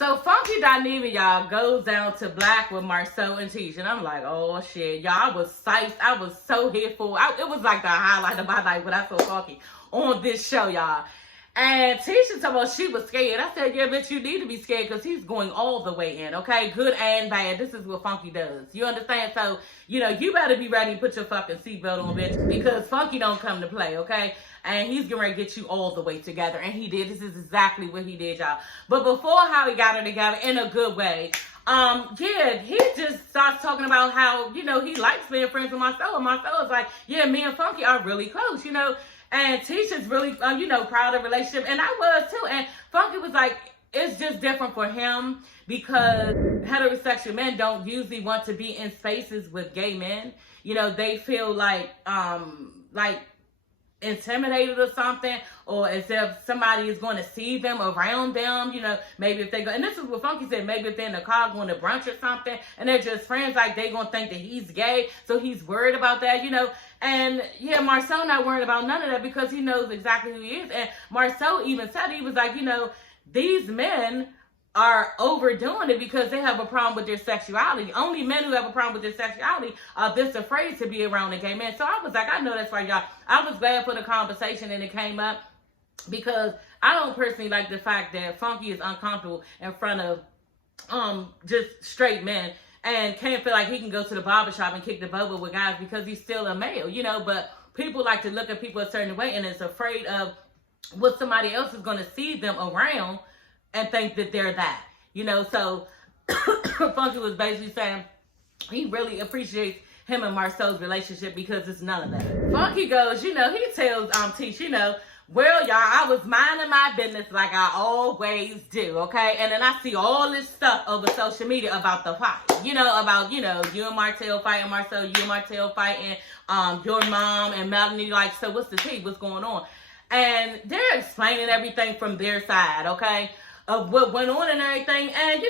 So Funky Dineva, y'all, goes down to black with Marcel and Tisha. And I'm like, oh shit, y'all, I was psyched. I was so here for it. Was like the highlight of my night when I saw Funky on this show, y'all. And Tisha told me she was scared. I said, yeah, bitch, you need to be scared because he's going all the way in, okay? Good and bad. This is what Funky does. You understand? So, you better be ready to put your fucking seatbelt on, bitch, because Funky don't come to play, okay? And he's going to get you all the way together. And he did. This is exactly what he did, y'all. But before how he got her together in a good way, he just starts talking about how, he likes being friends with Marcel. And Marcel is like, yeah, me and Funky are really close, And Tisha's really, proud of the relationship. And I was too. And Funky was like, it's just different for him because heterosexual men don't usually want to be in spaces with gay men. They feel like intimidated or something, or as if somebody is going to see them around them, maybe if they go, and this is what Funky said, maybe if they're in the car going to brunch or something, and they're just friends, like they gonna think that he's gay, so he's worried about that, and yeah, Marcel not worried about none of that because he knows exactly who he is, and Marcel even said, he was like, these men are overdoing it because they have a problem with their sexuality. Only men who have a problem with their sexuality are this afraid to be around a gay man. So I was like, I know that's right, y'all. I was glad for the conversation and it came up because I don't personally like the fact that Funky is uncomfortable in front of just straight men and can't feel like he can go to the barbershop and kick the bubble with guys because he's still a male, but people like to look at people a certain way and is afraid of what somebody else is going to see them around and think that they're that, so Funky was basically saying he really appreciates him and Marcel's relationship because it's none of that. Funky goes, he tells Tisha, well, y'all, I was minding my business like I always do, okay? And then I see all this stuff over social media about the fight, about, you and Martell fighting, Marcel, you and Martell fighting, your mom and Melanie, like, so what's the tea? What's going on? And they're explaining everything from their side, okay? Of what went on and everything. And,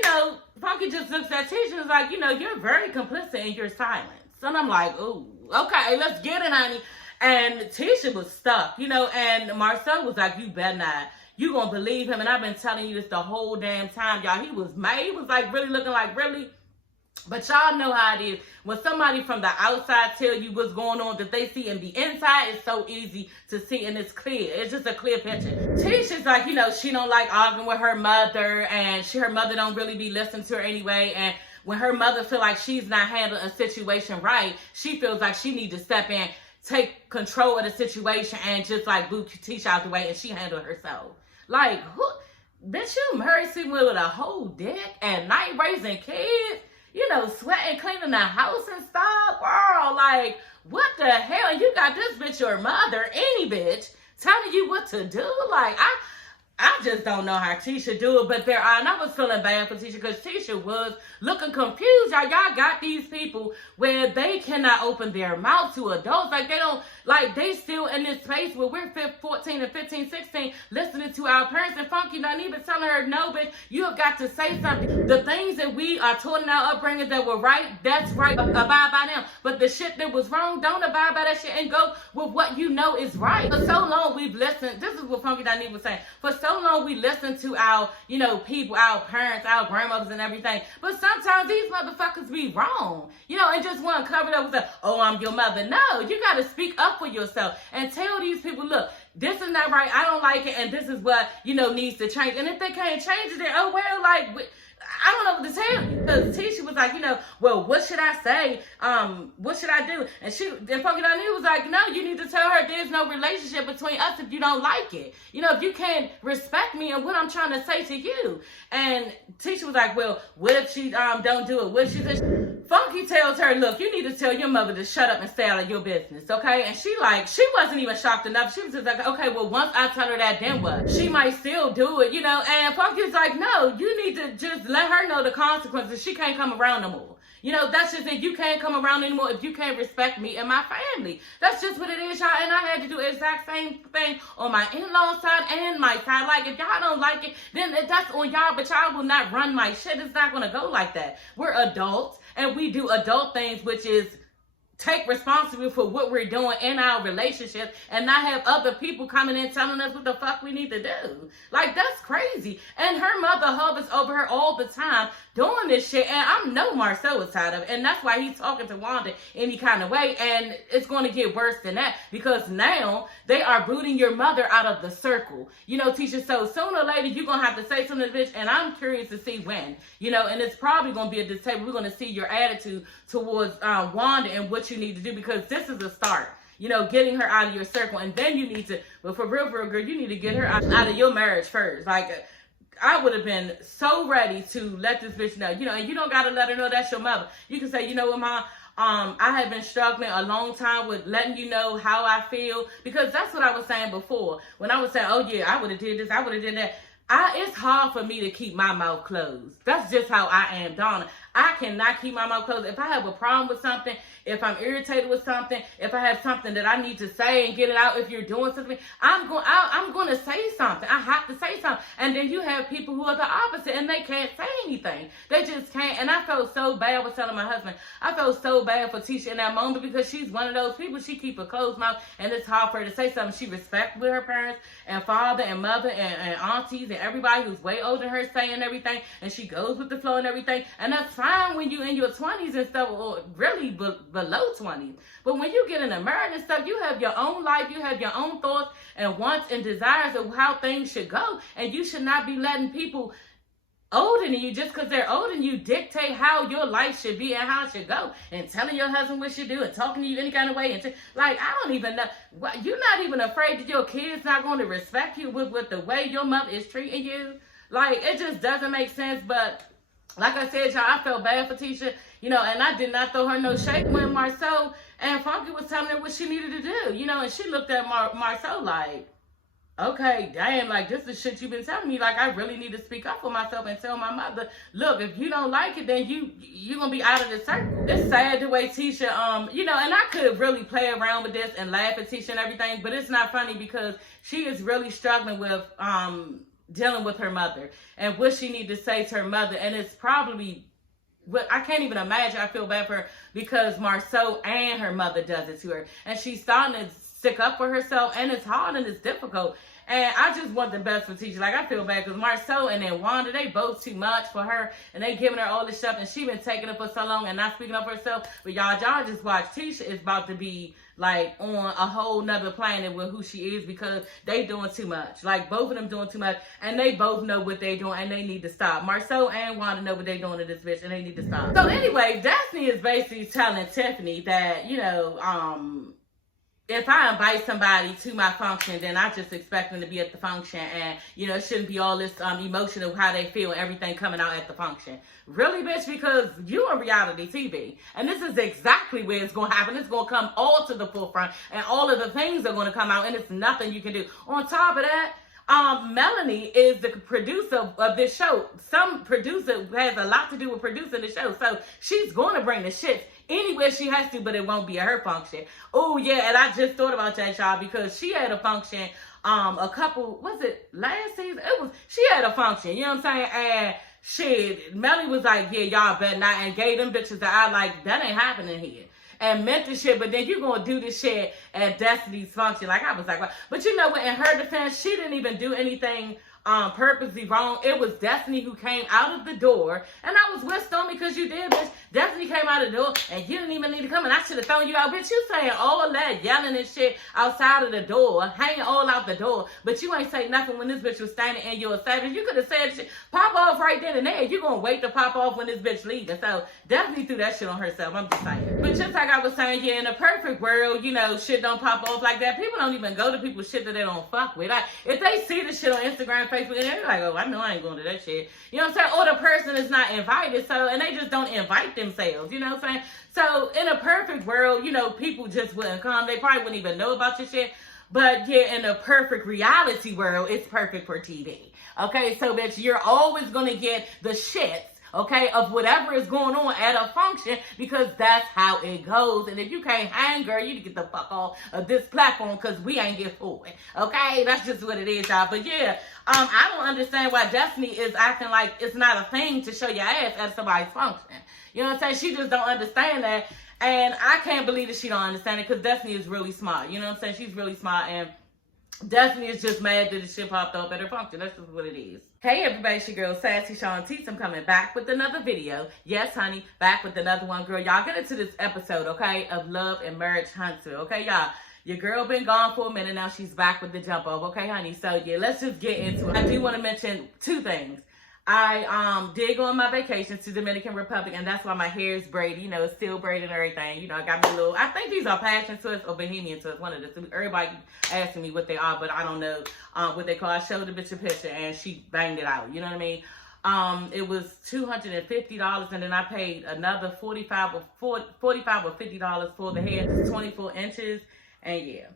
Funky just looks at Tisha and is like, you're very complicit in your silence. And I'm like, ooh, okay, let's get it, honey. And Tisha was stuck, and Marcel was like, you better not. You gonna believe him. And I've been telling you this the whole damn time, y'all. He was mad. He was like really looking like, really? But y'all know how it is. When somebody from the outside tell you what's going on that they see in the inside, it's so easy to see and it's clear. It's just a clear picture. Tisha's like, she don't like arguing with her mother and her mother don't really be listening to her anyway. And when her mother feel like she's not handling a situation right, she feels like she need to step in, take control of the situation and just like boot Tisha out the way and she handle herself. Like, who, bitch, you married someone with a whole dick and night raising kids? Sweating, cleaning the house and stuff, girl, like, what the hell? You got this bitch, your mother, any bitch, telling you what to do? Like, I just don't know how Tisha do it, but and I was feeling bad for Tisha because Tisha was looking confused. Y'all got these people where they cannot open their mouth to adults. Like, they don't, like, they still in this space where we're 14 and 15, 16, listening to our parents, and Funky not even telling her, no, bitch, you have got to say something. The things that we are taught in our upbringing that were right, that's right, abide by them. But the shit that was wrong, don't abide by that shit and go with what you know is right. For so long, we've listened, this is what Funky Dineva was saying, for so long we listen to our, people, our parents, our grandmothers and everything, but sometimes these motherfuckers be wrong, and just want to cover it up with oh, I'm your mother. No, you got to speak up for yourself and tell these people, look, this is not right, I don't like it, and this is what, needs to change. And if they can't change it, then, oh, well, like, I don't know what to tell you. Because Tisha was like, well, what should I say? What should I do? And Funky Dineva was like, no, you need to tell her there's no relationship between us if you don't like it. If you can't respect me and what I'm trying to say to you. And Tisha was like, well, what if she don't do it? What if she says, Funky tells her, look, you need to tell your mother to shut up and stay out of your business, okay? And she wasn't even shocked enough. She was just like, okay, well, once I tell her that, then what? She might still do it, And Funky's like, no, you need to just let her know the consequences. She can't come around no more. That's just it. You can't come around anymore if you can't respect me and my family. That's just what it is, y'all. And I had to do the exact same thing on my in-law side and my side. Like, if y'all don't like it, then that's on y'all, but y'all will not run my shit. It's not going to go like that. We're adults and we do adult things, which is take responsibility for what we're doing in our relationship and not have other people coming in telling us what the fuck we need to do. Like, that's crazy. And her mother hovers over her all the time doing this shit. And I know Marcel is tired of it. And that's why he's talking to Wanda any kind of way. And it's going to get worse than that, because now they are booting your mother out of the circle. You know, Tisha, so sooner or later you're going to have to say something to the bitch. And I'm curious to see when. You know, and it's probably going to be at this table. We're going to see your attitude towards Wanda and what you need to do, because this is a start. You know, getting her out of your circle. And then you need to, but for real, girl, you need to get her out of your marriage first. Like, I would have been so ready to let this bitch know, you know, and you don't got to let her know that's your mother. You can say, you know what, Mom, I have been struggling a long time with letting you know how I feel, because that's what I was saying before. When I was saying, oh yeah, I would have did this, I would have did that. It's hard for me to keep my mouth closed. That's just how I am, Donna. I cannot keep my mouth closed. If I have a problem with something, if I'm irritated with something, if I have something that I need to say and get it out, if you're doing something, I'm going to say something. I have to say something. And then you have people who are the opposite and they can't say anything. They just can't. And I felt so bad. I was telling my husband, I felt so bad for Tisha in that moment, because she's one of those people. She keep a closed mouth and it's hard for her to say something. She respects with her parents and father and mother and aunties and everybody who's way older than her saying everything. And she goes with the flow and everything. And that's fine when you're in your 20s and stuff, or really below 20s. But when you get in a marriage and stuff, you have your own life, you have your own thoughts and wants and desires of how things should go. And you should not be letting people older than you, just because they're older than you, dictate how your life should be and how it should go, and telling your husband what you do and talking to you any kind of way. And like, I don't even know. You're not even afraid that your kids not going to respect you with the way your mother is treating you. Like, it just doesn't make sense. But like I said, y'all, I felt bad for Tisha, you know, and I did not throw her no shade when Marcel and Funky was telling her what she needed to do, you know, and she looked at Marcel like, okay, damn, like, this is shit you've been telling me. Like, I really need to speak up for myself and tell my mother, look, if you don't like it, then you're going to be out of the circle. It's sad the way Tisha, you know, and I could really play around with this and laugh at Tisha and everything, but it's not funny, because she is really struggling with, dealing with her mother and what she need to say to her mother. And it's probably what I can't even imagine. I feel bad for her, because Marcel and her mother does it to her, and she's starting to stick up for herself, and it's hard and it's difficult. And I just want the best for Tisha. Like, I feel bad because Marcel and then Wanda, they both too much for her, and they giving her all this stuff, and she been taking it for so long and not speaking up for herself. But y'all just watch. Tisha is about to be like on a whole nother planet with who she is, because they doing too much. Like, both of them doing too much, and they both know what they doing, and they need to stop. Marcel and Wanda know what they doing to this bitch, and they need to stop. So anyway, Destiny is basically telling Tiffany that, you know, if I invite somebody to my function, then I just expect them to be at the function, and, you know, it shouldn't be all this emotion of how they feel and everything coming out at the function. Really, bitch? Because you are reality TV, and this is exactly where it's going to happen. It's going to come all to the forefront, and all of the things are going to come out, and it's nothing you can do. On top of that, Melanie is the producer of this show. Some producer has a lot to do with producing the show, so she's going to bring the shit anywhere she has to, but it won't be at her function. Oh yeah, and I just thought about that, y'all, because she had a function a couple, was it last season? She had a function, you know what I'm saying? And shit, Melanie was like, yeah, y'all better not, and gave them bitches the eye like, that ain't happening here. And meant the shit, but then you're going to do this shit at Destiny's function. Like, I was like, well, but you know what, in her defense, she didn't even do anything purposely wrong. It was Destiny who came out of the door, and I was with Stormy because you did, bitch. Destiny came out of the door, and you didn't even need to come, and I should have thrown you out, bitch. You saying all that, yelling and shit outside of the door, hanging all out the door, but you ain't say nothing when this bitch was standing in your establishment. You could have said shit, pop off right then and there. You gonna wait to pop off when this bitch leaving. So Destiny threw that shit on herself. I'm just saying. But just like I was saying, yeah, in a perfect world, you know, shit don't pop off like that. People don't even go to people's shit that they don't fuck with. Like, if they see the shit on Instagram, Facebook, and they're like, oh, I know I ain't going to that shit. You know what I'm saying? Or the person is not invited, so, and they just don't invite themselves. You know what I'm saying? So in a perfect world, you know, people just wouldn't come. They probably wouldn't even know about your shit. But yeah, in a perfect reality world, it's perfect for TV. Okay, so bitch, you're always gonna get the shits, okay, of whatever is going on at a function, because that's how it goes. And if you can't hang, girl, you need to get the fuck off of this platform, because we ain't here for it. Okay, that's just what it is, y'all. But yeah, I don't understand why Destiny is acting like it's not a thing to show your ass at somebody's function. You know what I'm saying? She just don't understand that. And I can't believe that she don't understand it, because Destiny is really smart. You know what I'm saying? She's really smart, and Destiny is just mad that the shit popped up at her function. That's just what it is. Hey everybody, it's your girl Sassy Shawn Teets. I'm coming back with another video. Yes, honey, back with another one, girl. Y'all get into this episode, okay, of Love and Marriage Huntsville, okay, y'all? Your girl been gone for a minute, now she's back with the jump over, okay, honey? So, yeah, let's just get into it. I do want to mention two things. I did go on my vacation to Dominican Republic, and that's why my hair is braided. You know, it's still braided and everything. You know, I got me a little, I think these are passion twists or bohemian twists, one of the two. Everybody asking me what they are, but I don't know what they call. I showed the bitch a picture, and she banged it out. You know what I mean? It was $250, and then I paid another $45 or $50 for the hair. It's 24 inches, and yeah.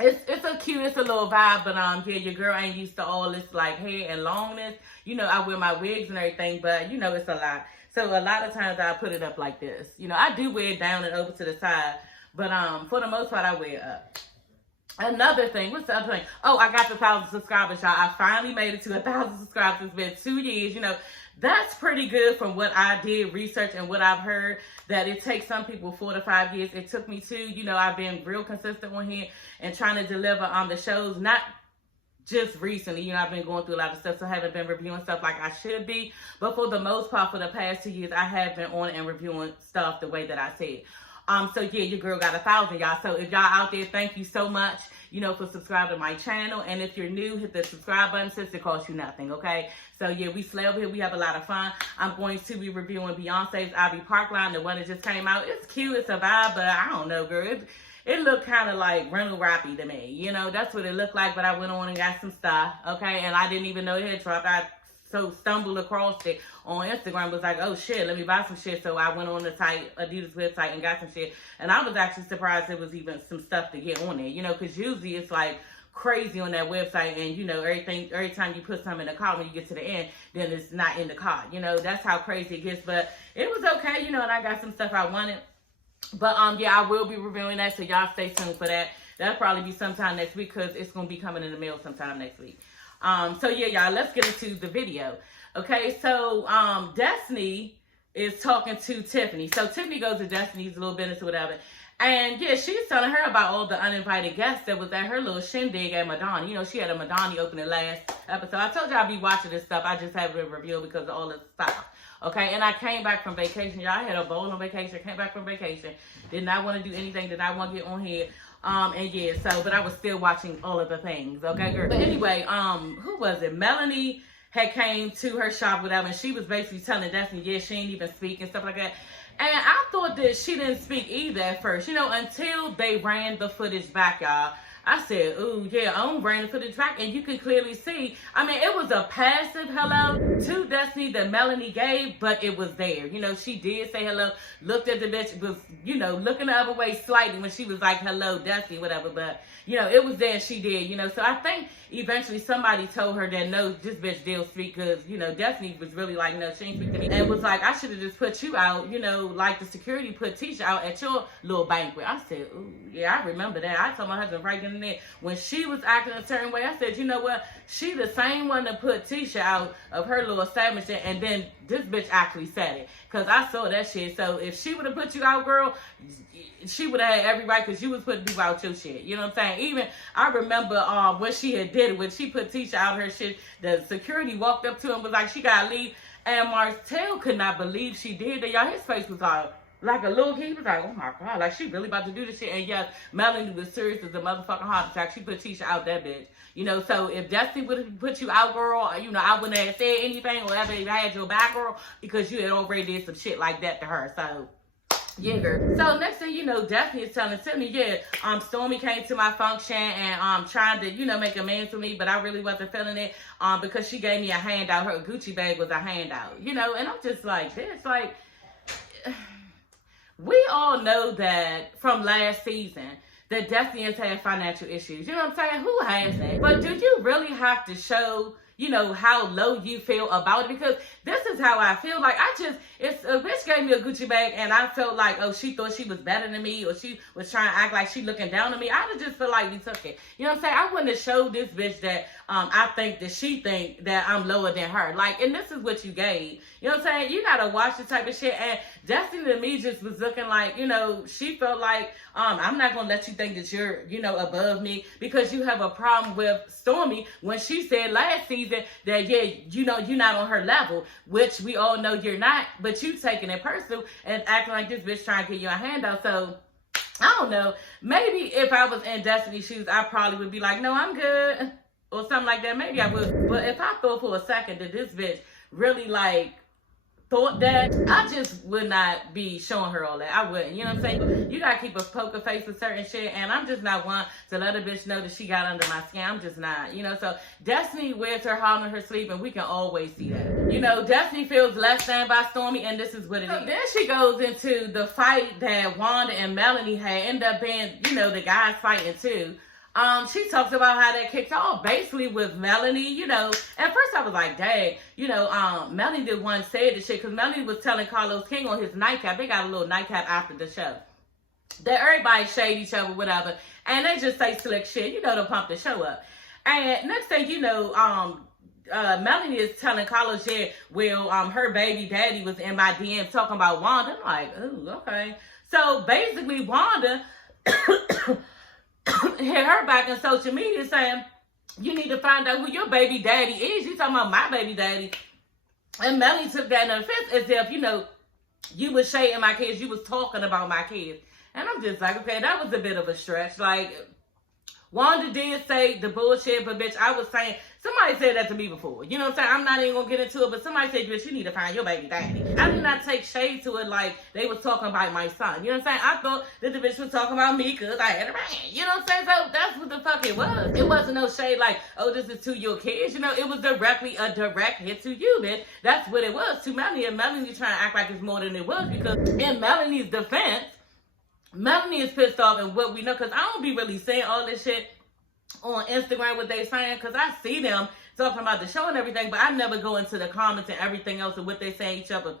It's a cute, it's a little vibe, but yeah, your girl ain't used to all this like hair and longness. You know, I wear my wigs and everything, but you know, it's a lot. So a lot of times I put it up like this. You know, I do wear it down and over to the side, but for the most part I wear it up. Another thing, what's the other thing? Oh, I got the 1,000 subscribers, y'all. I finally made it to 1,000 subscribers. It's been 2 years, you know. That's pretty good from what I did research and what I've heard, that it takes some people 4 to 5 years. It took me 2. You know, I've been real consistent on here and trying to deliver the shows, not just recently. You know, I've been going through a lot of stuff, so I haven't been reviewing stuff like I should be. But for the most part, for the past 2 years, I have been on and reviewing stuff the way that I said. So yeah, your girl got 1,000, y'all. So if y'all out there, thank you so much, you know, for subscribing to my channel. And if you're new, hit the subscribe button, since it costs you nothing, okay? So yeah, we slay over here. We have a lot of fun. I'm going to be reviewing Beyonce's Ivy Park line, the one that just came out. It's cute, it's a vibe, but I don't know, girl. It looked kind of like rental rappy to me. You know, that's what it looked like, but I went on and got some stuff, okay? And I didn't even know it had dropped. I stumbled across it on Instagram, was like, oh shit, let me buy some shit. So I went on the Adidas website and got some shit. And I was actually surprised there was even some stuff to get on there, you know, because usually it's like crazy on that website, and you know, every time you put something in the cart, when you get to the end, then it's not in the cart. You know, that's how crazy it gets. But it was okay, you know, and I got some stuff I wanted. But yeah, I will be reviewing that, so y'all stay tuned for that. That'll probably be sometime next week, because it's gonna be coming in the mail sometime next week. So yeah, y'all, let's get into the video. Okay, so Destiny is talking to Tiffany. So Tiffany goes to Destiny's little business or whatever. And yeah, she's telling her about all the uninvited guests that was at her little shindig at Madonna. You know, she had a Madonna opening last episode. I told you I'd be watching this stuff. I just haven't reviewed because of all this stuff. Okay, and I came back from vacation. Y'all, I had a bowl on vacation. Came back from vacation. Did not want to do anything. Did not want to get on here. And yeah, so, but I was still watching all of the things. Okay, girl. But anyway, who was it? Melanie had came to her shop, whatever, and she was basically telling Destiny, yeah, she ain't even speak and stuff like that. And I thought that she didn't speak either at first, you know, until they ran the footage back, y'all. I said, ooh, yeah, ran the footage back, and you can clearly see, I mean, it was a passive hello to Destiny that Melanie gave, but it was there. You know, she did say hello, looked at the bitch, was, you know, looking the other way slightly when she was like, hello, Destiny, whatever, but, you know, it was there, she did, you know, so I think eventually somebody told her that, no, this bitch did speak, because, you know, Destiny was really like, no, she ain't speak to me, and was like, I should have just put you out, you know, like the security put Tisha out at your little banquet. I said, ooh, yeah, I remember that. I told my husband right in there, when she was acting a certain way, I said, you know what, she the same one that put Tisha out of her little establishment, and then this bitch actually said it, because I saw that shit. So if she would have put you out, girl, she would have had every right, because you was putting people out your shit. You know what I'm saying? Even, I remember when she had did it, when she put Tisha out her shit, the security walked up to him and was like, she gotta leave, and Martell could not believe she did that. Y'all, his face was like a little kid. He was like, oh my God, like she really about to do this shit. And yes, Melanie was serious as a motherfucking heart attack. She put Tisha out, that bitch. You know, so if Destiny would have put you out, girl, you know, I wouldn't have said anything or ever had your back, girl, because you had already did some shit like that to her. So yeah, girl. So next thing you know, Destiny is telling Tiffany, yeah, Stormy came to my function and trying to, you know, make amends for me, but I really wasn't feeling it because she gave me a handout. Her Gucci bag was a handout, you know, and I'm just like, this, like, we all know that from last season that Destiny has had financial issues. You know what I'm saying? Who hasn't? But do you really have to show, you know, how low you feel about it? Because this is how I feel. Like, It's a bitch gave me a Gucci bag and I felt like, oh, she thought she was better than me, or she was trying to act like she looking down on me. I would just feel like we took it. You know what I'm saying? I wouldn't have showed this bitch that I think that she think that I'm lower than her. Like, and this is what you gave. You know what I'm saying? You gotta watch this type of shit. And Destiny to me just was looking like, you know, she felt like, I'm not gonna let you think that you're, you know, above me because you have a problem with Stormy when she said last season that, yeah, you know, you're not on her level, which we all know you're not, but you taking it personal and acting like this bitch trying to get you a handout. So I don't know. Maybe if I was in Destiny's shoes, I probably would be like, no, I'm good, or something like that. Maybe I would. But if I thought for a second that this bitch really like thought that, I just would not be showing her all that. I wouldn't. You know what I'm saying? You gotta keep a poker face with certain shit, and I'm just not one to let a bitch know that she got under my skin. I'm just not. You know, so Destiny wears her heart on her sleeve, and we can always see that. You know, Destiny feels less than by Stormy, and this is what it is. Then she goes into the fight that Wanda and Melanie had, end up being, you know, the guys fighting too. She talks about how that kicked off basically with Melanie, you know. At first I was like, dang, you know, Melanie the one said the shit, because Melanie was telling Carlos King on his nightcap, they got a little nightcap after the show, that everybody shade each other, whatever, and they just say slick shit, you know, to pump the show up. And next thing you know, Melanie is telling Carlos, yeah, well, her baby daddy was in my DM talking about Wanda. I'm like, oh, okay. So basically Wanda hit her back in social media saying, you need to find out who your baby daddy is. You talking about my baby daddy. And Melanie took that in offense as if, you know, you was shading my kids. You was talking about my kids. And I'm just like, okay, that was a bit of a stretch. Like, Wanda did say the bullshit, but bitch, I was saying, somebody said that to me before. You know what I'm saying? I'm not even going to get into it, but somebody said, bitch, you need to find your baby daddy. I did not take shade to it like they was talking about my son. You know what I'm saying? I thought that the bitch was talking about me because I had a man. You know what I'm saying? So that's what the fuck it was. It wasn't no shade like, oh, this is to your kids. You know, it was directly a direct hit to you, bitch. That's what it was to Melanie. And Melanie trying to act like it's more than it was, because in Melanie's defense, Melanie is pissed off, and what we know, because I don't be really saying all this shit on Instagram, what they saying, because I see them talking about the show and everything, but I never go into the comments and everything else and what they say each other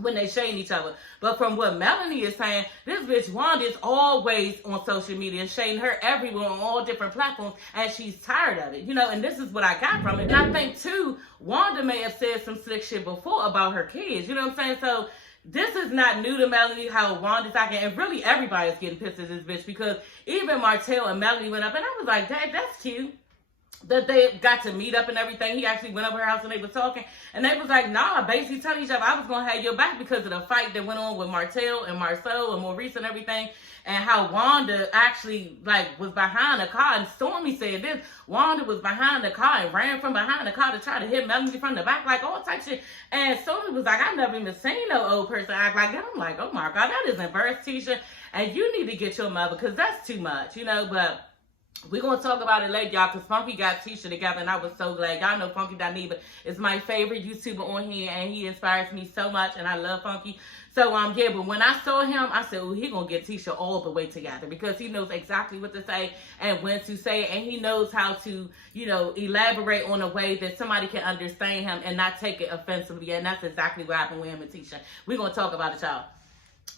when they shading each other. But from what Melanie is saying, this bitch Wanda is always on social media and shading her everywhere on all different platforms, and she's tired of it, you know, and this is what I got from it. And I think too, Wanda may have said some slick shit before about her kids, you know what I'm saying? So this is not new to Melanie, how Wanda's acting, and really everybody's getting pissed at this bitch, because even Martell and Melanie went up, and I was like, Dad, that's cute that they got to meet up and everything. He actually went over her house and they were talking, and they was like, nah, basically telling each other, I was going to have your back because of the fight that went on with Martell and Marceau and Maurice and everything, and how Wanda actually, like, was behind the car, and Stormy said this, Wanda was behind the car and ran from behind the car to try to hit Melanie from the back, like, all type shit, and Stormy was like, I never even seen no old person act like that. I'm like, oh my God, that is embarrassing, Tisha, and you need to get your mother, because that's too much, you know. But we're going to talk about it later, y'all, because Funky got Tisha together, and I was so glad. Y'all know Funky Dineva is my favorite YouTuber on here, and he inspires me so much, and I love Funky. So, yeah, but when I saw him, I said, oh, he going to get Tisha all the way together, because he knows exactly what to say and when to say it, and he knows how to, you know, elaborate on a way that somebody can understand him and not take it offensively, and that's exactly what happened with him and Tisha. We're going to talk about it, y'all.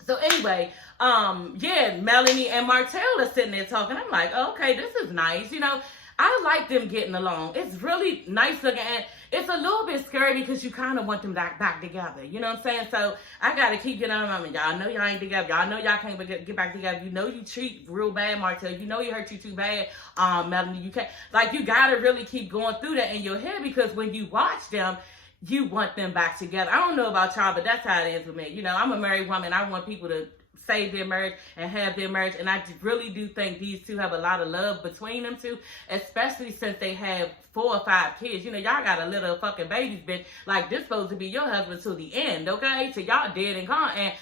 So anyway, yeah, Melanie and Martell are sitting there talking. I'm like, oh, okay, this is nice. You know, I like them getting along. It's really nice looking, and it's a little bit scary because you kind of want them back together. You know what I'm saying? So I got to keep getting on them. Y'all know y'all ain't together. Y'all know y'all can't get back together. You know you treat real bad, Martell. You know he hurt you too bad, Melanie. You can't, like, you got to really keep going through that in your head, because when you watch them, you want them back together. I don't know about y'all, but that's how it is with me. You know, I'm a married woman. I want people to save their marriage and have their marriage. And I really do think these two have a lot of love between them two, especially since they have 4 or 5 kids. You know, y'all got a little fucking babies, bitch. Like, this supposed to be your husband till the end, okay? Till y'all dead and gone. And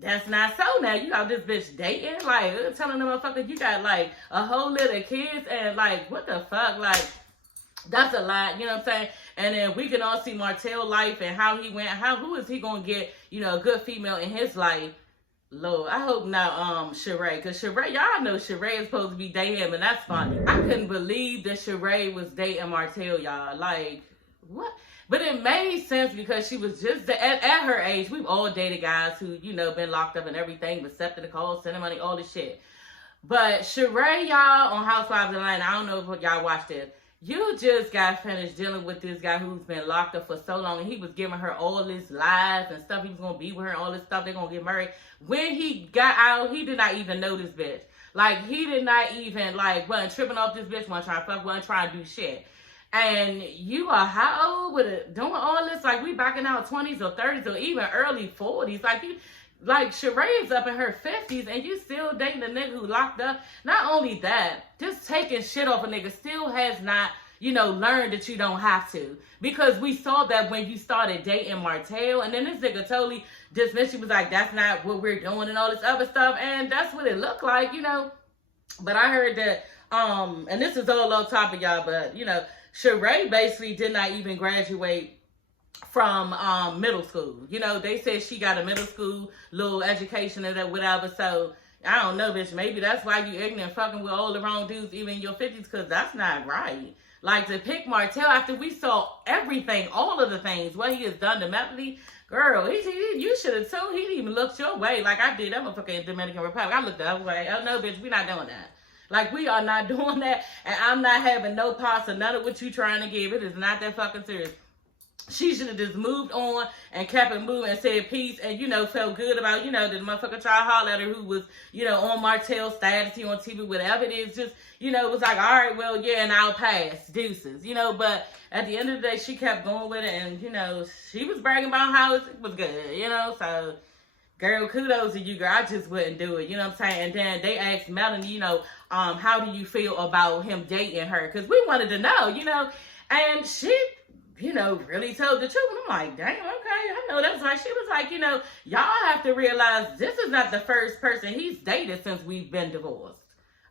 that's not so now. You got this bitch dating, like, telling them motherfucker you got, like, a whole little kids, and, like, what the fuck? Like, that's a lot, you know what I'm saying? And then we can all see Martell's life and how he went. Who is he gonna get, you know, a good female in his life? Lord, I hope not Sheree, because Sheree, y'all know Sheree is supposed to be dating him, and that's funny. I couldn't believe that Sheree was dating Martell, y'all. Like, what? But it made sense because she was just at her age. We've all dated guys who, you know, been locked up and everything, accepted the call, sending money, all this shit. But Sheree, y'all, on Housewives of Atlanta, I don't know if y'all watched it. You just got finished dealing with this guy who's been locked up for so long, and he was giving her all this lies and stuff. He was gonna be with her and all this stuff. They're gonna get married. When he got out, he did not even know this bitch. Like, he did not even, like, wasn't tripping off this bitch, wasn't trying to fuck, wasn't trying to do shit. And you are how old with it doing all this? Like, we back in our 20s or 30s or even early 40s. Like, you, like, Sheree's up in her 50s and you still dating a nigga who locked up. Not only that, just taking shit off a nigga still has not, you know, learned that you don't have to. Because we saw that when you started dating Martell, and then this nigga totally dismissed. She was like, that's not what we're doing and all this other stuff. And that's what it looked like, you know. But I heard that, and this is all off topic, y'all, but, you know, Sheree basically did not even graduate from middle school. You know, they said she got a middle school little education or whatever. So I don't know, bitch. Maybe that's why you ignorant fucking with all the wrong dudes even in your 50s, because that's not right. Like, to pick Martell after we saw everything, all of the things, what he has done to Melody, girl, you should have told. He didn't even look your way like I did. That motherfucker in Dominican Republic. I looked up, I was like, oh no, bitch, we not doing that. Like, we are not doing that, and I'm not having no parts of none of what you trying to give. It is not that fucking serious. She should have just moved on and kept it moving and said peace and, you know, felt good about, you know, the motherfucker tried to holler at her who was, you know, on Martell's status, he on TV, whatever it is. Just, you know, it was like, all right, well, yeah, and I'll pass. Deuces, you know. But at the end of the day, she kept going with it, and, you know, she was bragging about how it was good, you know. So, girl, kudos to you, girl. I just wouldn't do it, you know what I'm saying? And then they asked Melanie, you know, how do you feel about him dating her? Because we wanted to know, you know. And she, you know, really told the truth. And I'm like, dang, okay, I know that's right. She was like, you know, y'all have to realize this is not the first person he's dated since we've been divorced.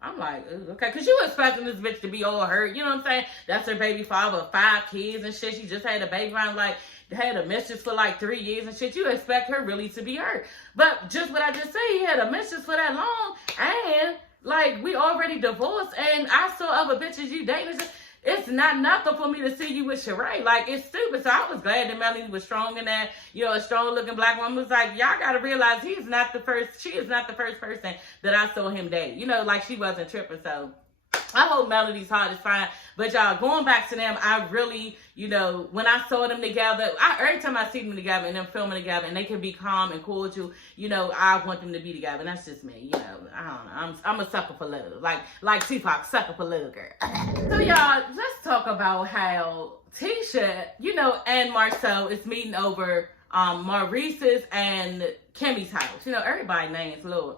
I'm like, okay, because you expecting this bitch to be all hurt, you know what I'm saying? That's her baby father, 5 kids and shit. She just had a baby around, like, had a mistress for like 3 years and shit. You expect her really to be hurt. But just what I just said, he had a mistress for that long, and, like, we already divorced, and I saw other bitches you dating. It's not nothing for me to see you with Sheree. Like, it's stupid. So I was glad that Melanie was strong in that, you know, a strong-looking black woman. Was like, y'all got to realize she is not the first person that I saw him date. You know, like, she wasn't tripping. So I hope Melody's heart is fine. But y'all, going back to them, I really, you know, when I saw them together, every time I see them together and them filming together and they can be calm and cordial, you know, I want them to be together. And that's just me, you know. I don't know. I'm a sucker for little. Like Tupac, sucker for little girl. So y'all, let's talk about how Tisha, you know, and Marcel is meeting over Maurice's and Kimmy's house. You know, everybody's names, Lord.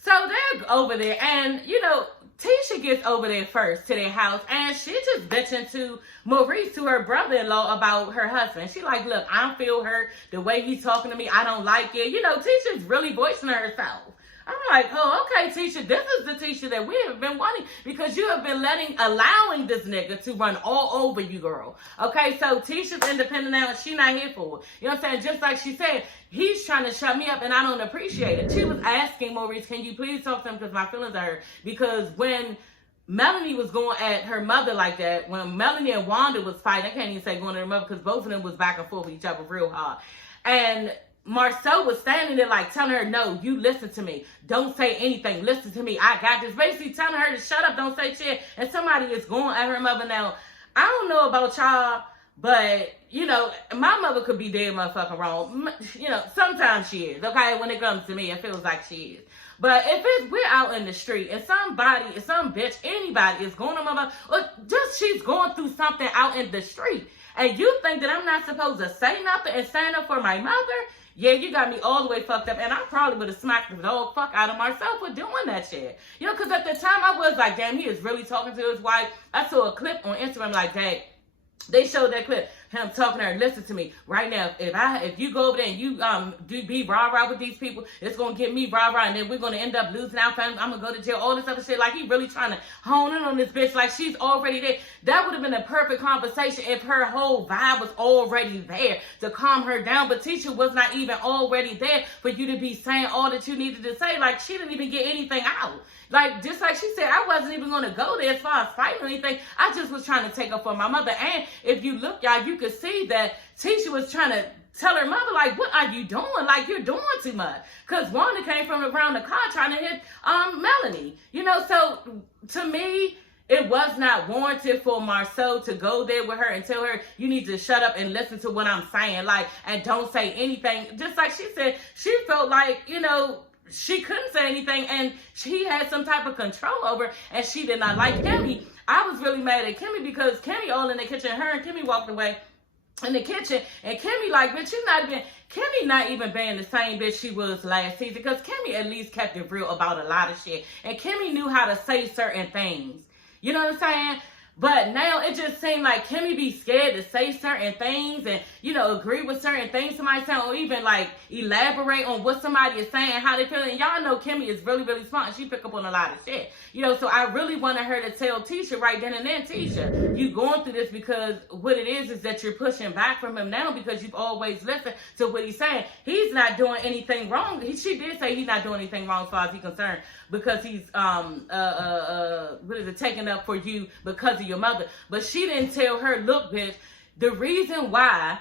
So they're over there, and, you know, Tisha gets over there first to their house, and she just bitching to Maurice, to her brother-in-law, about her husband. She like, look, I don't feel hurt. The way he's talking to me, I don't like it. You know, Tisha's really voicing herself. I'm like, oh, okay, Tisha, this is the Tisha that we have been wanting, because you have been allowing this nigga to run all over you, girl. Okay, so Tisha's independent now, and she not here for it. You know what I'm saying? Just like she said, he's trying to shut me up, and I don't appreciate it. She was asking Maurice, can you please talk to him, because my feelings are hurt. Because when Melanie was going at her mother like that, when Melanie and Wanda was fighting, I can't even say going at her mother, because both of them was back and forth with each other real hard. And Marcel was standing there like telling her, no, you listen to me. Don't say anything. Listen to me. I got this. Basically telling her to shut up, don't say shit. And somebody is going at her mother now. I don't know about y'all, but, you know, my mother could be dead motherfucking wrong. You know, sometimes she is, okay? When it comes to me, it feels like she is. But if we're out in the street and somebody, some bitch, anybody is going to my mother, or just she's going through something out in the street, and you think that I'm not supposed to say nothing and stand up for my mother, yeah, you got me all the way fucked up, and I probably would have smacked the dog fuck out of myself for doing that shit. You know, because at the time I was like, damn, he is really talking to his wife. I saw a clip on Instagram like that. They showed that clip, him talking to her. Listen to me right now. If you go over there and you do be rah-rah with these people, it's gonna get me rah-rah, and then we're gonna end up losing our family. I'm gonna go to jail. All this other shit. Like, he really trying to hone in on this bitch. Like, she's already there. That would have been a perfect conversation if her whole vibe was already there to calm her down. But Tisha was not even already there for you to be saying all that you needed to say. Like, she didn't even get anything out. Like, just like she said, I wasn't even going to go there as far as fighting or anything. I just was trying to take up for my mother. And if you look, y'all, you could see that Tisha was trying to tell her mother, like, what are you doing? Like, you're doing too much. Because Wanda came from around the car trying to hit Melanie. You know, so to me, it was not warranted for Marceau to go there with her and tell her, you need to shut up and listen to what I'm saying. Like, and don't say anything. Just like she said, she felt like, you know, she couldn't say anything, and she had some type of control over, and she did not like Kimmy. I was really mad at Kimmy because Kimmy all in the kitchen. Her and Kimmy walked away in the kitchen, and Kimmy like, bitch, Kimmy not even being the same bitch she was last season, because Kimmy at least kept it real about a lot of shit, and Kimmy knew how to say certain things. You know what I'm saying? But now it just seemed like Kimmy be scared to say certain things and, you know, agree with certain things somebody saying, or even like elaborate on what somebody is saying, how they feel. And y'all know Kimmy is really, really smart, and she pick up on a lot of shit. You know, so I really wanted her to tell Tisha right then and then, Tisha, you going through this because what it is that you're pushing back from him now because you've always listened to what he's saying. He's not doing anything wrong. She did say he's not doing anything wrong as far as he's concerned, because he's taking up for you because of your mother. But she didn't tell her, look, bitch, the reason why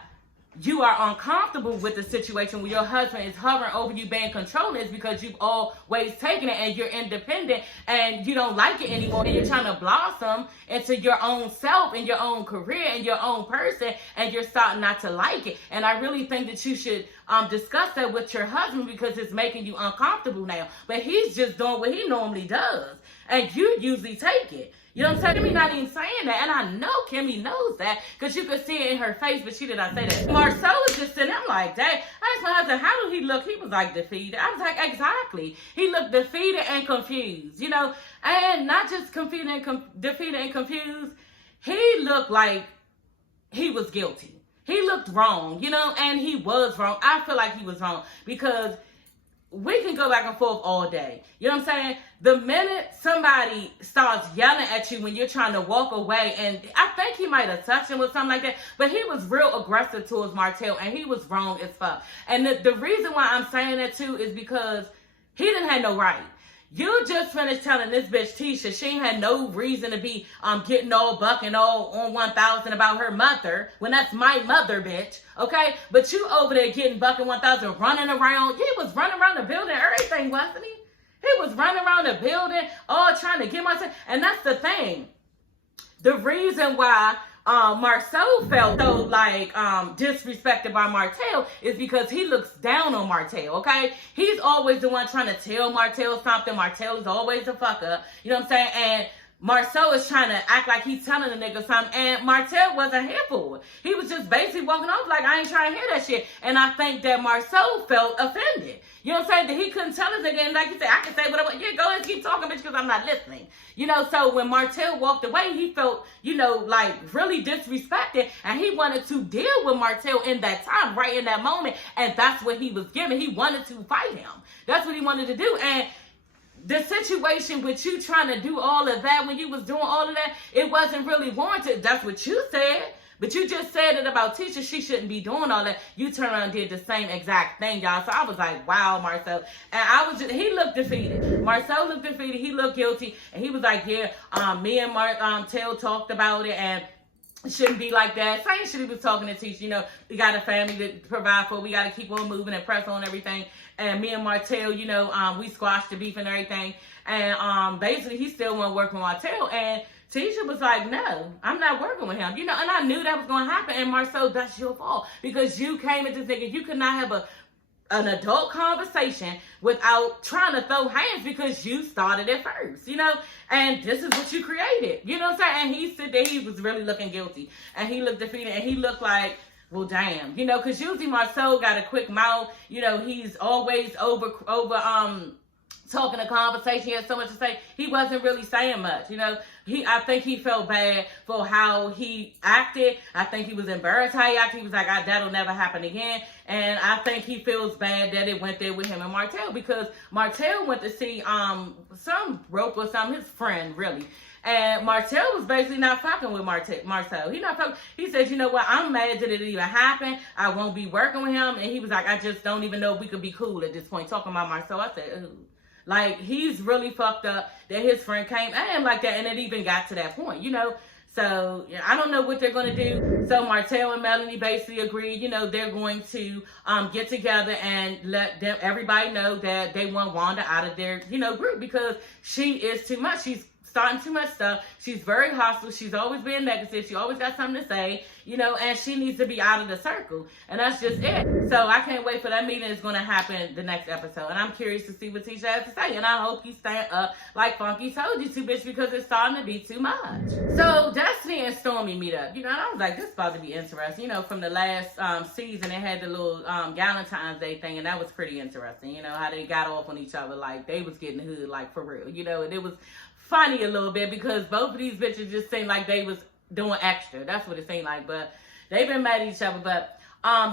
you are uncomfortable with the situation where your husband is hovering over you, being controlling, is because you've always taken it and you're independent and you don't like it anymore, and you're trying to blossom into your own self and your own career and your own person, and you're starting not to like it. And I really think that you should discuss that with your husband, because it's making you uncomfortable now. But he's just doing what he normally does, and you usually take it. You know what I'm saying? Kimmy not even saying that. And I know Kimmy knows that, because you could see it in her face, but she did not say that. Marceau was just sitting there like that. I asked my husband, how did he look? He was like defeated. I was like, exactly. He looked defeated and confused, you know? And not just defeated and confused. He looked like he was guilty. He looked wrong, you know? And he was wrong. I feel like he was wrong, because we can go back and forth all day. You know what I'm saying? The minute somebody starts yelling at you when you're trying to walk away, and I think he might have touched him with something like that, but he was real aggressive towards Martell, and he was wrong as fuck. And the reason why I'm saying that too is because he didn't have no right. You just finished telling this bitch Tisha she ain't had no reason to be getting all buck and all on 1,000 about her mother, when that's my mother, bitch. Okay? But you over there getting buck and 1,000, running around. He was running around the building, everything, wasn't he? He was running around the building, all trying to get myself. And that's the thing. The reason why Marceau felt so like disrespected by Martell is because he looks down on Martell, okay? He's always the one trying to tell Martell something. Martell is always a fuck up. You know what I'm saying? And Marceau is trying to act like he's telling the nigga something, and Martell wasn't here for it. He was just basically walking off like, I ain't trying to hear that shit. And I think that Marceau felt offended. You know what I'm saying? That he couldn't tell us again. Like you said, I can say what I want. Yeah, go ahead and keep talking, bitch, because I'm not listening. You know, so when Martell walked away, he felt, you know, like really disrespected, and he wanted to deal with Martell in that time, right in that moment, and that's what he was given. He wanted to fight him. That's what he wanted to do. And the situation with you trying to do all of that, when you was doing all of that, it wasn't really warranted. That's what you said. But you just said it about Tisha. She shouldn't be doing all that. You turned around and did the same exact thing, y'all. So I was like, wow, Marceau. And he looked defeated. Marceau looked defeated. He looked guilty. And he was like, yeah, me and Martell talked about it, and it shouldn't be like that. Same shit he was talking to Tisha. You know, we got a family to provide for. We got to keep on moving and press on everything. And me and Martell, you know, we squashed the beef and everything. And basically, he still wasn't working with Martell. And Tisha was like, no, I'm not working with him. You know, and I knew that was going to happen. And Marceau, that's your fault. Because you came at this nigga. You could not have an adult conversation without trying to throw hands, because you started it first, you know? And this is what you created. You know what I'm saying? And he said that he was really looking guilty. And he looked defeated. And he looked like, well, damn. You know, because usually Marceau got a quick mouth. You know, he's always over talking a conversation. He had so much to say. He wasn't really saying much, you know. I think he felt bad for how he acted. I think he was embarrassed how he acted. He was like, that'll never happen again. And I think he feels bad that it went there with him and Martell, because Martell went to see some rope or something, his friend, really. And Martell was basically not fucking with Marceau. He not fucking. He said, you know what, I'm mad that it even happened. I won't be working with him. And he was like, I just don't even know if we could be cool at this point, talking about Marceau. I said, ooh. Like, he's really fucked up that his friend came at him like that, and it even got to that point, you know? So, yeah, I don't know what they're going to do. So, Martell and Melanie basically agreed, you know, they're going to get together and let everybody know that they want Wanda out of their, you know, group, because she is too much. She's starting too much stuff. She's very hostile. She's always being negative. She always got something to say, you know, and she needs to be out of the circle. And that's just it. So I can't wait for that meeting. It's going to happen the next episode. And I'm curious to see what Tisha has to say. And I hope you stand up like Funky told you to, bitch, because it's starting to be too much. So Destiny and Stormy meet up. You know, and I was like, this is about to be interesting. You know, from the last season, they had the little Valentine's Day thing. And that was pretty interesting. You know, how they got off on each other. Like, they was getting the hood, like, for real. You know, and it was funny a little bit because both of these bitches just seemed like they was doing extra. That's what it seemed like. But they've been mad at each other. But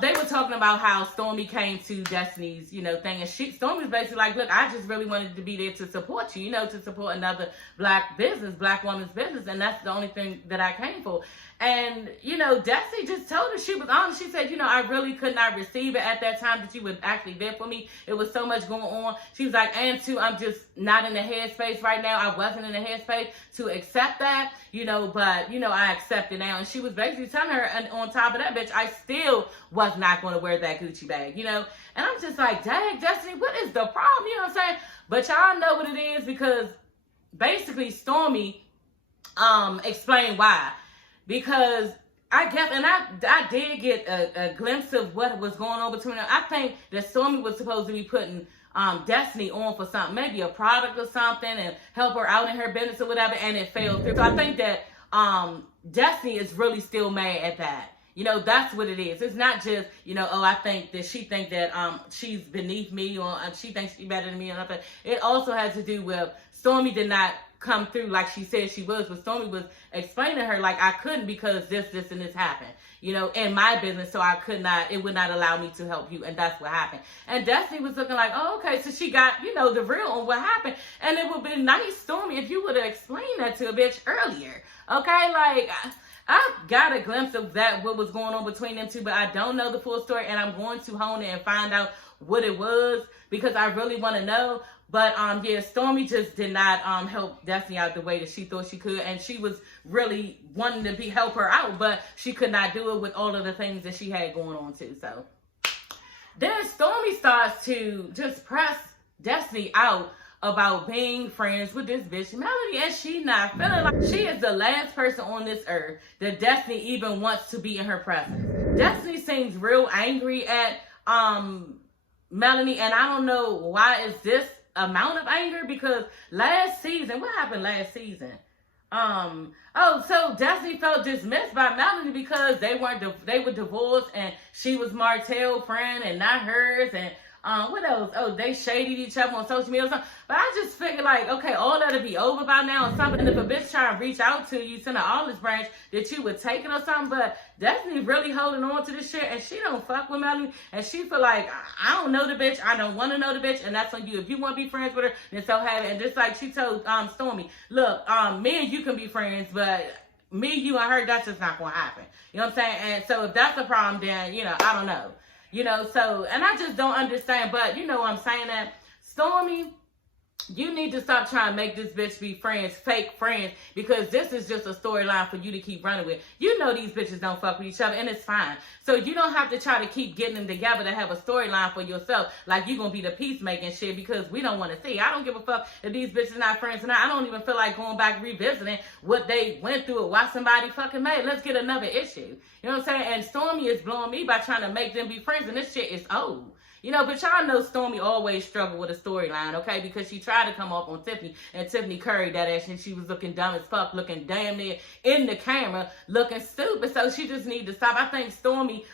they were talking about how Stormy came to Destiny's, you know, thing. And Stormy was basically like, look, I just really wanted to be there to support you, you know, to support another black woman's business. And that's the only thing that I came for. And, you know, Destiny just told her, she was honest. She said, you know, I really could not receive it at that time that you were actually there for me. It was so much going on. She was like, and two, I'm just not in the headspace right now. I wasn't in the headspace to accept that, you know, but, you know, I accept it now. And she was basically telling her, and on top of that, bitch, I still was not going to wear that Gucci bag, you know. And I'm just like, dang, Destiny, what is the problem? You know what I'm saying? But y'all know what it is, because basically Stormy explained why. Because I guess, and I did get a glimpse of what was going on between them. I think that Stormy was supposed to be putting Destiny on for something, maybe a product or something, and help her out in her business or whatever, and it failed through. So I think that Destiny is really still mad at that. You know, that's what it is. It's not just, you know, oh, I think that she thinks that she's beneath me, or she thinks she's better than me or nothing. It also has to do with Stormy did not come through like she said she was, but Stormy was explaining to her, like, I couldn't because this, and this happened, you know, in my business, so I could not, it would not allow me to help you, and that's what happened. And Destiny was looking like, oh, okay, so she got, you know, the real on what happened, and it would have been nice, Stormy, if you would have explained that to a bitch earlier, okay, like, I got a glimpse of that, what was going on between them two, but I don't know the full story, and I'm going to hone it and find out what it was, because I really want to know. But, yeah, Stormy just did not help Destiny out the way that she thought she could. And she was really wanting to help her out, but she could not do it with all of the things that she had going on, too. So then Stormy starts to just press Destiny out about being friends with this bitch, Melanie. And she not feeling like she is the last person on this earth that Destiny even wants to be in her presence. Destiny seems real angry at Melanie. And I don't know why is this amount of anger, because last season, what happened last season? So Destiny felt dismissed by Melanie because they were divorced, and she was Martell's friend and not hers, and what else? Oh, they shaded each other on social media or something. But I just figured, like, okay, all that'll be over by now or something. And if a bitch try to reach out to you, send an olive branch, that you would take it or something. But Destiny really holding on to this shit, and she don't fuck with Melanie. And she feel like, I don't know the bitch. I don't want to know the bitch. And that's on you. If you want to be friends with her, then so have it. And just like she told Stormy, look, me and you can be friends, but me, you, and her, that's just not going to happen. You know what I'm saying? And so if that's a problem, then, you know, I don't know. You know, so, and I just don't understand, but you know what I'm saying, that Stormy, you need to stop trying to make this bitch be friends, fake friends, because this is just a storyline for you to keep running with. You know these bitches don't fuck with each other, and it's fine. So you don't have to try to keep getting them together to have a storyline for yourself, like you're going to be the peacemaking shit, because we don't want to see. I don't give a fuck if these bitches not friends or not. I don't even feel like going back revisiting what they went through or why somebody fucking made. Let's get another issue. You know what I'm saying? And Stormy is blowing me by trying to make them be friends, and this shit is old. You know, but y'all know Stormy always struggled with a storyline, okay? Because she tried to come off on Tiffany, and Tiffany curried that ass, and she was looking dumb as fuck, looking damn near in the camera, looking stupid. So she just needs to stop. I think Stormy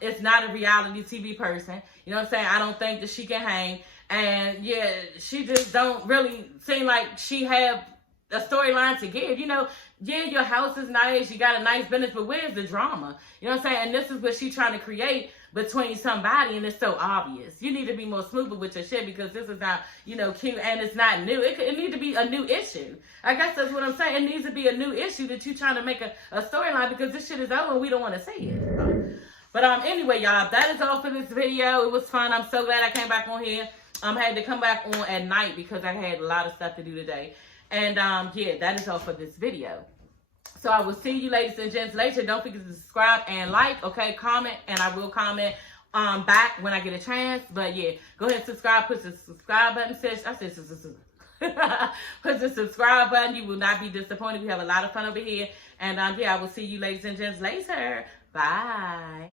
is not a reality TV person. You know what I'm saying? I don't think that she can hang. And, yeah, she just don't really seem like she have a storyline to give. You know, yeah, your house is nice, you got a nice business, but where's the drama? You know what I'm saying? And this is what she's trying to create between somebody, and it's so obvious. You need to be more smooth with your shit, because this is not, you know, cute, and it's not new. It needs to be a new issue. I guess that's what I'm saying. It needs to be a new issue that you're trying to make a storyline, because this shit is over and we don't want to see it. But anyway, y'all, that is all for this video. It was fun. I'm so glad I came back on here. I had to come back on at night because I had a lot of stuff to do today. And yeah, that is all for this video. So I will see you ladies and gents later. Don't forget to subscribe and like, okay, comment, and I will comment back when I get a chance. But yeah, go ahead and subscribe. Push the subscribe button. Push the subscribe button. You will not be disappointed. We have a lot of fun over here. And yeah, I will see you ladies and gents later. Bye.